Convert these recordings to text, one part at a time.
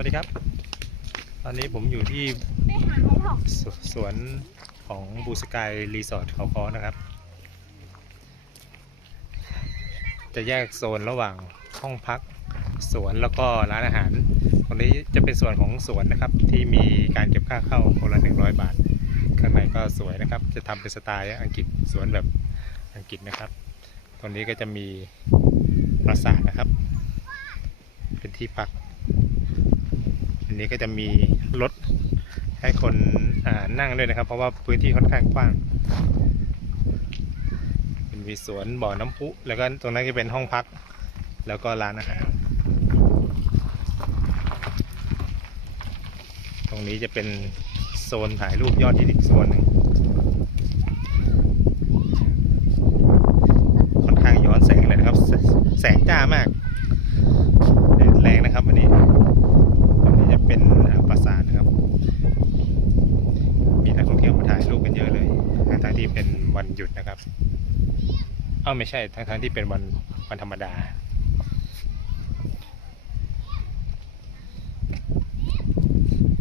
วัสดีครับ ตอนนี้ผมอยู่ที่สสวนของบูสกายรีสอร์ทเขาคอนะครับ จะแยกโซนระหว่างห้องพักสวนแล้วก็ร้านอาหาร ตรงนี้จะเป็นส่วนของสวนนะครับ ที่มีการเก็บค่าเข้าคนละ100 บาท ข้างในก็สวยนะครับ จะทำเป็นสไตล์อังกฤษสวนแบบอังกฤษนะครับ ตรงนี้ก็จะมีปราสาทนะครับ เป็นที่พัก อันนี้ก็จะมีรถให้คนนั่งด้วยนะครับ เพราะว่าพื้นที่ค่อนข้างกว้างเป็นมีสวนบ่อน้ำพุ แล้วก็ตรงนั้นก็เป็นห้องพัก แล้วก็ร้านอาหาร ตรงนี้จะเป็นโซนถ่ายรูปยอดที่อีกโซนหนึ่งค่อนข้างย้อนแสงเลยนะครับ แสแสงจ้ามากแดดแรงนะครับวันนี้ ตรงนี้จะเป็นอ่าปราสาทนะครับ มีนักท่องเที่ยวมาถ่ายรูปกันเยอะเลย ที่เป็นวันหยุดนะครับ เอ้าไม่ใช่ทั้งๆที่เป็นวันวันธรรมดา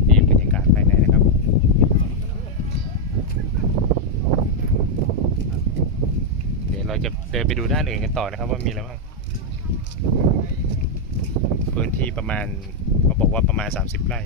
นี่บรรยากาศภายในนะครับ เดี๋ยวเราจะเดินไปดูด้านอื่นกันต่อนะครับ ว่ามีอะไรบ้าง พื้นที่ประมาณเขาบอกว่าประมาณ 30 ไร่